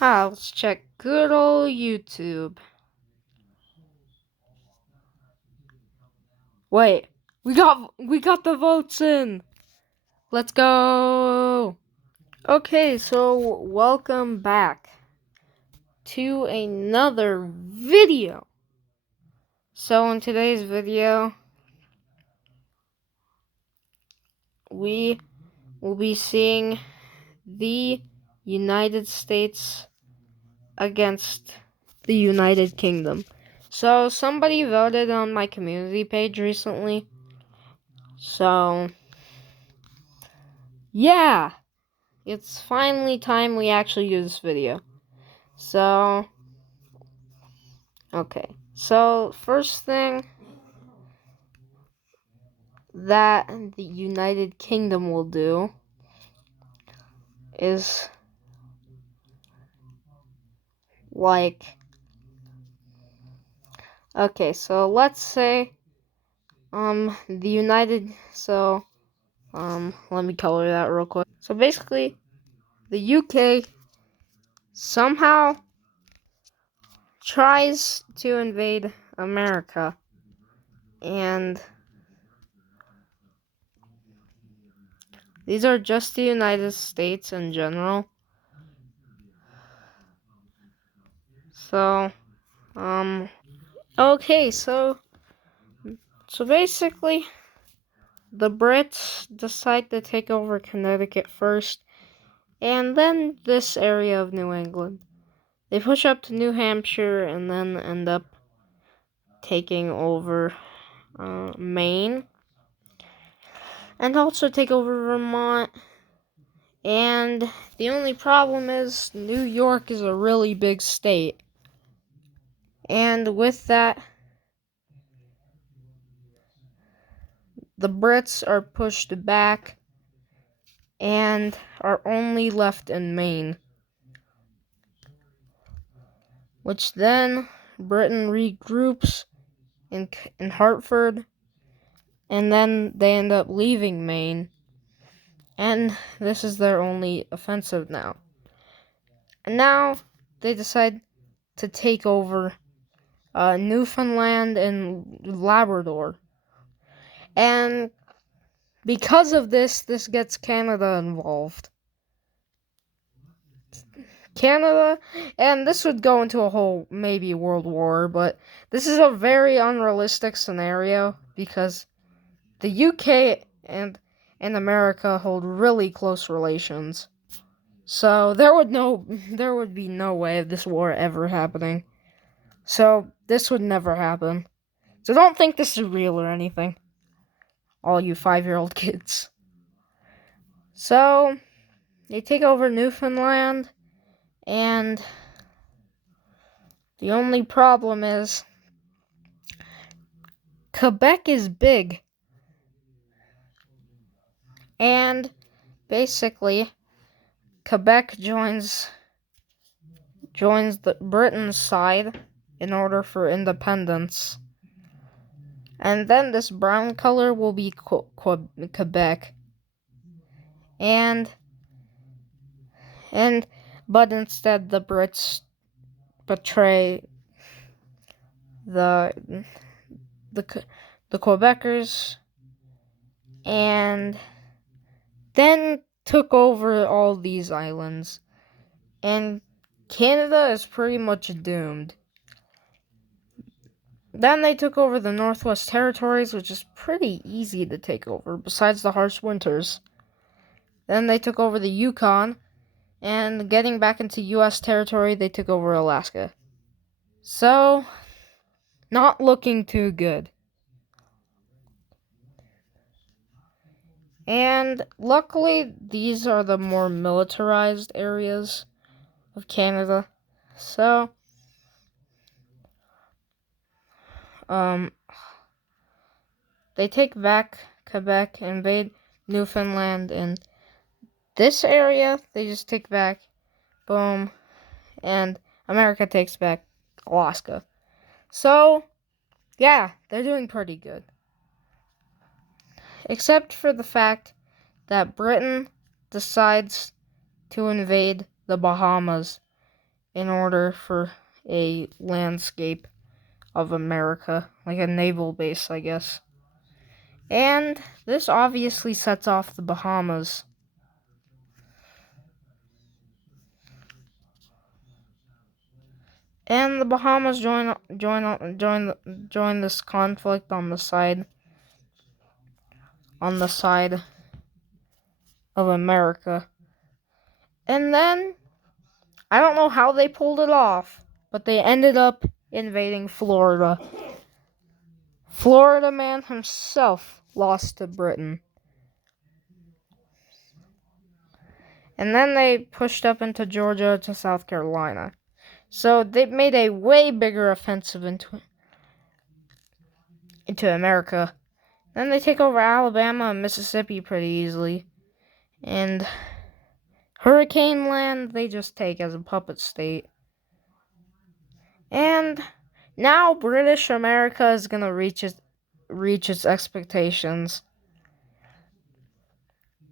Let's check good old YouTube. Wait, we got the votes in. Let's go. Okay, so welcome back to another video. So in today's video, we will be seeing the United States against the United Kingdom. So somebody voted on my community page recently. So yeah, it's finally time we actually use this video. So okay. So first thing that the United Kingdom will do is like okay, so let's say the United let me color that real quick. So basically the UK somehow tries to invade America, and these are just the United States in general. So okay, so basically the Brits decide to take over Connecticut first, and then this area of New England. They push up to New Hampshire and then end up taking over Maine, and also take over Vermont. And the only problem is New York is a really big state. And with that, the Brits are pushed back and are only left in Maine, which then Britain regroups in Hartford, and then they end up leaving Maine, and this is their only offensive now. And now they decide to take over Newfoundland and Labrador, and because of this gets Canada involved. Canada, and this would go into a whole maybe world war, but this is a very unrealistic scenario because the UK and America hold really close relations. So there would be no way of this war ever happening. So this would never happen. So don't think this is real or anything, all you 5-year-old kids. So they take over Newfoundland, and the only problem is Quebec is big, and basically Quebec joins the Britain's side in order for independence. And then this brown color will be Quebec. And but instead the Brits betray the Quebecers, and then took over all these islands, and Canada is pretty much doomed. Then they took over the Northwest Territories, which is pretty easy to take over, besides the harsh winters. Then they took over the Yukon, and getting back into U.S. territory, they took over Alaska. So, not looking too good. And luckily, these are the more militarized areas of Canada. So, they take back Quebec, invade Newfoundland, and this area they just take back. Boom. And America takes back Alaska. So, yeah, they're doing pretty good. Except for the fact that Britain decides to invade the Bahamas. in order for a landscape of America, like a naval base, I guess. And this obviously sets off the Bahamas. And the Bahamas join this conflict on the side of America. And then I don't know how they pulled it off, but they ended up invading Florida. Florida man himself lost to Britain. And then they pushed up into Georgia to South Carolina. So they made a way bigger offensive into America. Then they take over Alabama and Mississippi pretty easily. And Hurricane Land, they just take as a puppet state. And now British America is going to reach its expectations.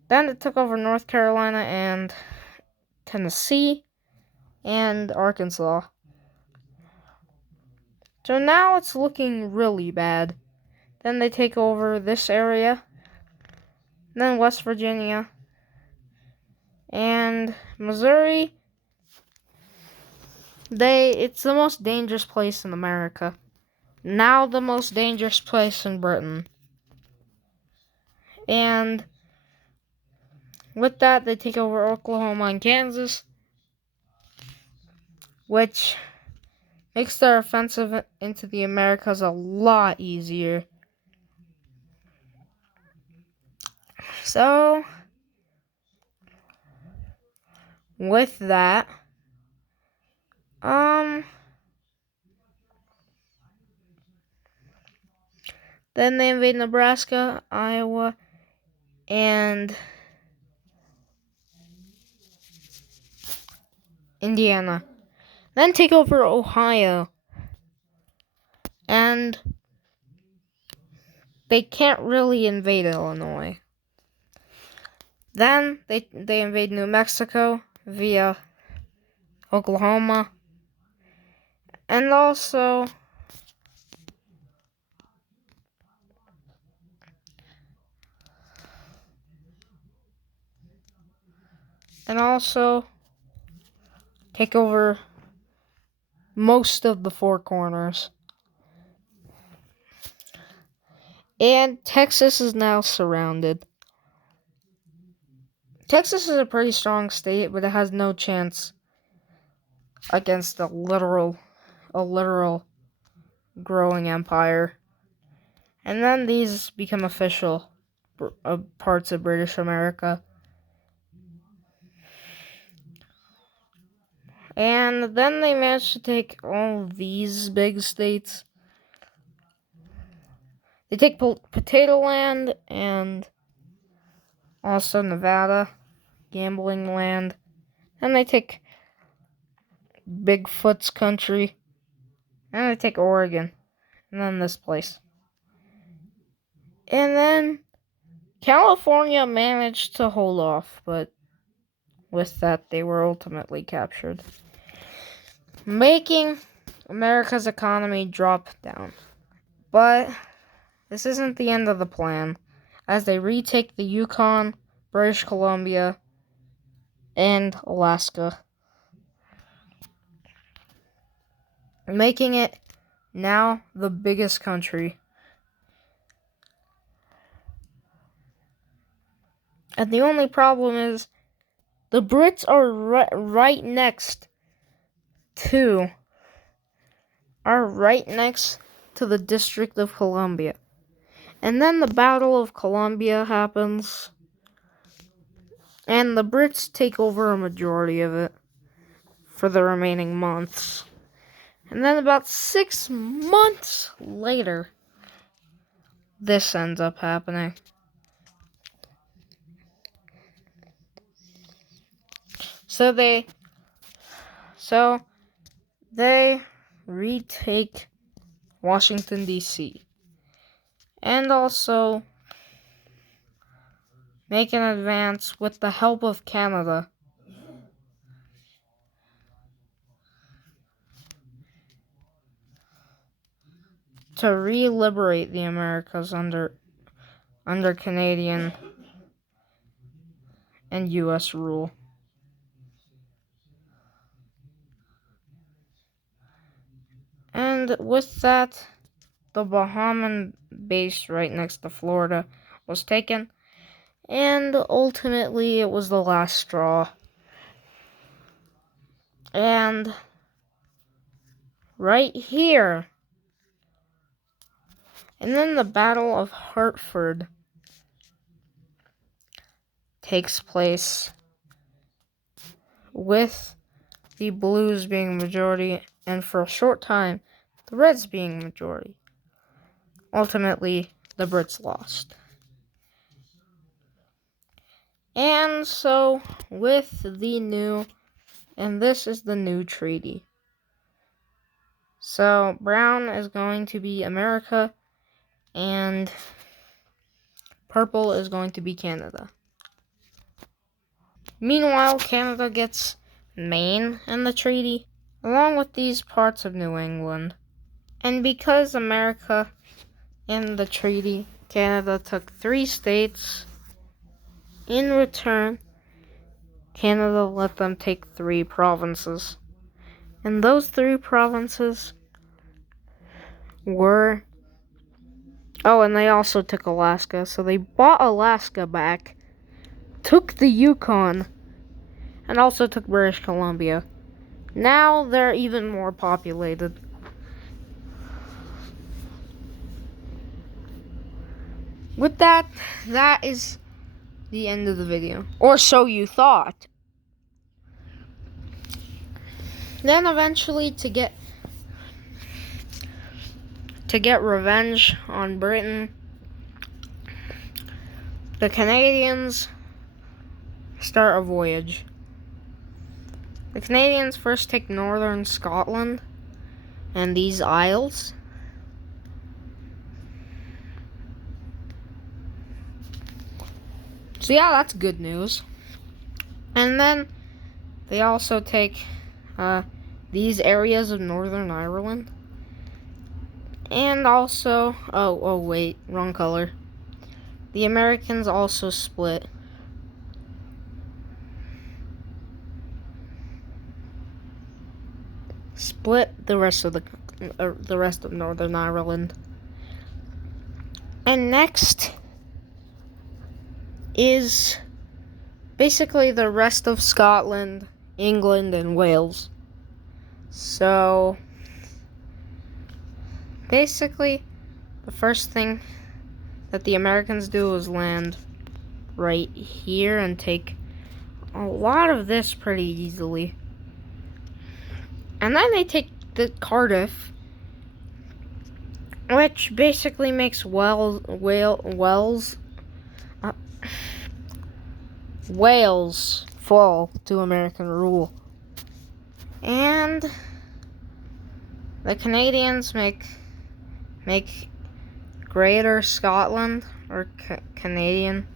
Then it took over North Carolina and Tennessee and Arkansas. So now it's looking really bad. Then they take over this area, then West Virginia, and Missouri. It's the most dangerous place in America. Now the most dangerous place in Britain. And with that, they take over Oklahoma and Kansas, which makes their offensive into the Americas a lot easier. So, with that, then they invade Nebraska, Iowa, and Indiana. Then take over Ohio. And they can't really invade Illinois. Then they invade New Mexico via Oklahoma. And also take over most of the Four Corners. And Texas is now surrounded. Texas is a pretty strong state, but it has no chance against a literal growing empire. And then these become official parts of British America. And then they managed to take all these big states. They take Potato Land and also Nevada, Gambling Land. And they take Bigfoot's country. And they take Oregon. And then this place. And then California managed to hold off, but with that, they were ultimately captured, making America's economy drop down. But this isn't the end of the plan, as they retake the Yukon, British Columbia, and Alaska, making it now the biggest country. And the only problem is the Brits are right next to the District of Columbia. And then the Battle of Columbia happens, and the Brits take over a majority of it for the remaining months. And then about 6 months later, this ends up happening. So they retake Washington, D.C. and also make an advance with the help of Canada. to re-liberate the Americas under Canadian and U.S. rule. And with that, the Bahamian base right next to Florida was taken, and ultimately it was the last straw. And right here, and then the Battle of Hartford takes place with the Blues being majority, and for a short time, the Reds being majority. Ultimately, the Brits lost. And so, with the new, and this is the new treaty. So, brown is going to be America, and purple is going to be Canada. Meanwhile, Canada gets Maine in the treaty, along with these parts of New England. And because America in the treaty, Canada took 3 states. In return, Canada let them take 3 provinces. And those 3 provinces were... Oh, and they also took Alaska. So they bought Alaska back, took the Yukon, and also took British Columbia. Now they're even more populated. With that, that is the end of the video. Or so you thought. Then eventually, to get revenge on Britain, the Canadians start a voyage. The Canadians first take northern Scotland and these isles. So yeah, that's good news. And then they also take these areas of Northern Ireland. And also, oh wait, wrong color. The Americans also split the rest of Northern Ireland. And next is basically the rest of Scotland, England, and Wales. So basically, the first thing that the Americans do is land right here and take a lot of this pretty easily. And then they take the Cardiff, which basically makes Wales fall to American rule. And the Canadians make Greater Scotland, or Canadian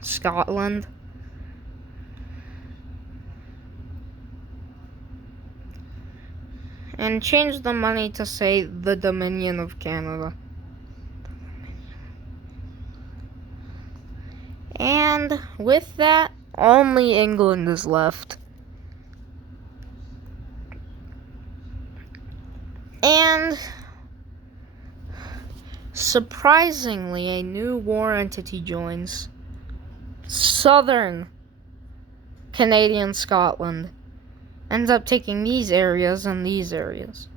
Scotland, and change the money to say the Dominion of Canada. And with that, only England is left. And surprisingly, a new war entity joins. Southern Canadian Scotland ends up taking these areas and these areas,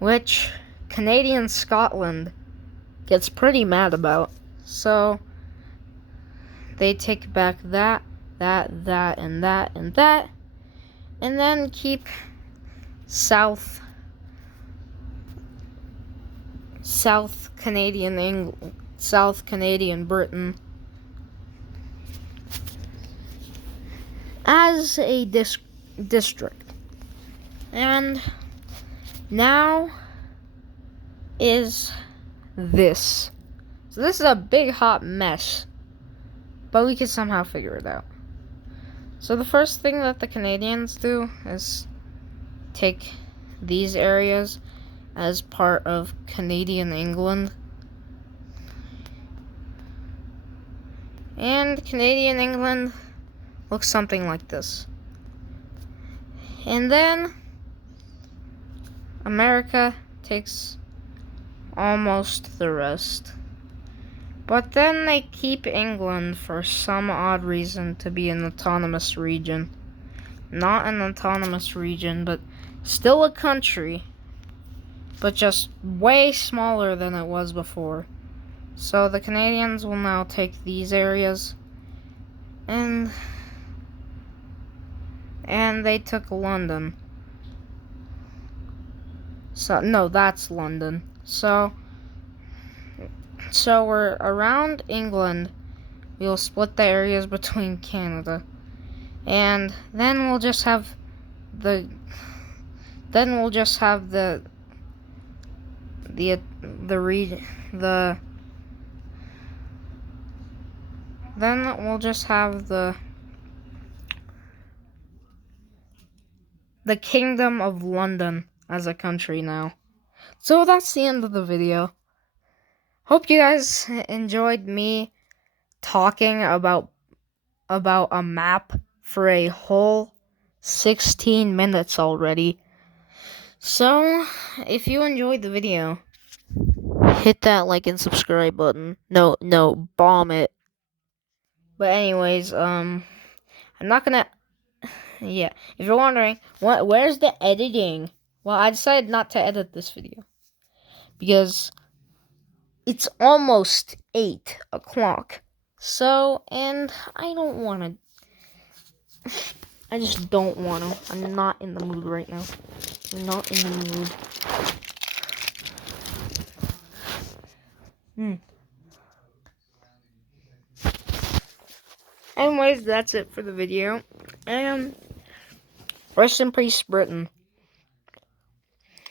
which Canadian Scotland gets pretty mad about. So they take back that, and that, and that, and then keep South Canadian Britain as a district. And now is this. So this is a big hot mess, but we can somehow figure it out. So the first thing that the Canadians do is take these areas as part of Canadian England. And Canadian England looks something like this. And then America takes almost the rest. But then they keep England for some odd reason to be an autonomous region. Not an autonomous region, but still a country, but just way smaller than it was before. So the Canadians will now take these areas, and they took London. So no, that's London. So we're around England. We'll split the areas between Canada, and then we'll just have the region the then we'll just have the Kingdom of London as a country now. So that's the end of the video. Hope you guys enjoyed me talking about a map for a whole 16 minutes already. So, if you enjoyed the video, hit that like and subscribe button. No, bomb it. But anyways, I'm not gonna. Yeah, if you're wondering, where's the editing? Well, I decided not to edit this video because it's almost 8 o'clock. So, and I don't want to. I just don't want to. I'm not in the mood right now. I'm not in the mood. Anyways, that's it for the video. And rest in peace, Britain.